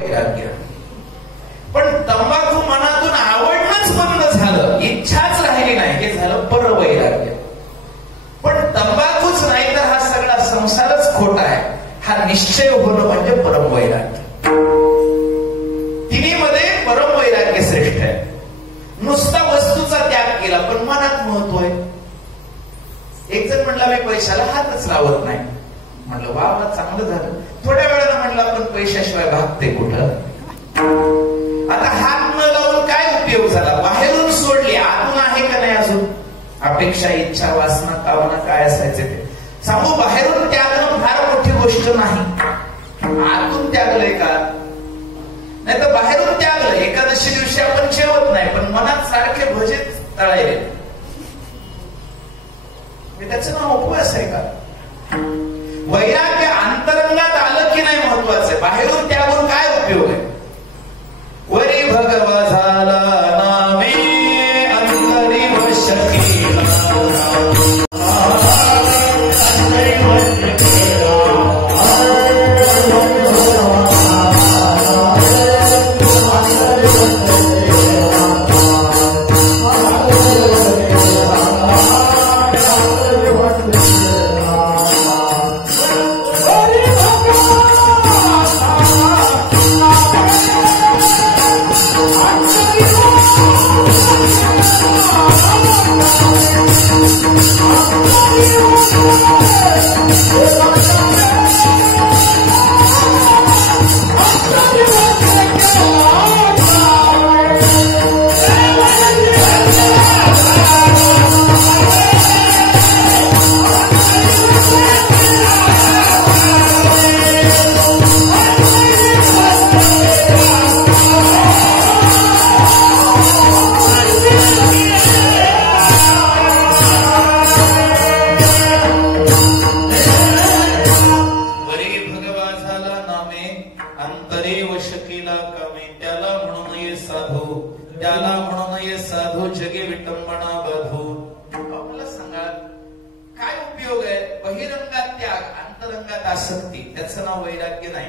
वैराग्य. पण तंबाखू मनातून आवडणंच बंद झालं, इच्छाच राहिली नाही, हे झालं परवैराग्य. पण तंबाखूच नाही तर हा सगळा संसारच खोटा आहे, हा निश्चय होणं म्हणजे परमवैराग्य. तिन्हीमध्ये परमवैराग्य श्रेष्ठ आहे. नुसता वस्तूचा त्याग केला पण मनात महत्व आहे. एक जण म्हणला मी पैशाला हातच लावत नाही. म्हणलं वा वा चांगलं झालं. थोड्या वेळानं म्हणलं आपण पैशाशिवाय भागते कुठं. आता हात न लावून काय उपयोग झाला. बाहेरून सोडली, आतून आहे का नाही अजून. अपेक्षा इच्छा वासना कामना काय असायचे ते सांगू. बाहेरून त्यागणं फार मोठी गोष्ट नाही, आतून त्यागलंय का. नाही तर बाहेरून त्यागलं. एकादशी दिवशी आपण जेवत नाही पण मनात सारखे भजेच तळायले, त्याचं नाव उपवास आहे का. वैराग्य अंतरंगात आलं की नाही महत्वाचं आहे, बाहेरून त्यागून काय उपयोग आहे. वरी भगवा झाला नामे अंतरी वशकीला. आसक्ती, त्याचं नाव वैराग्य नाही.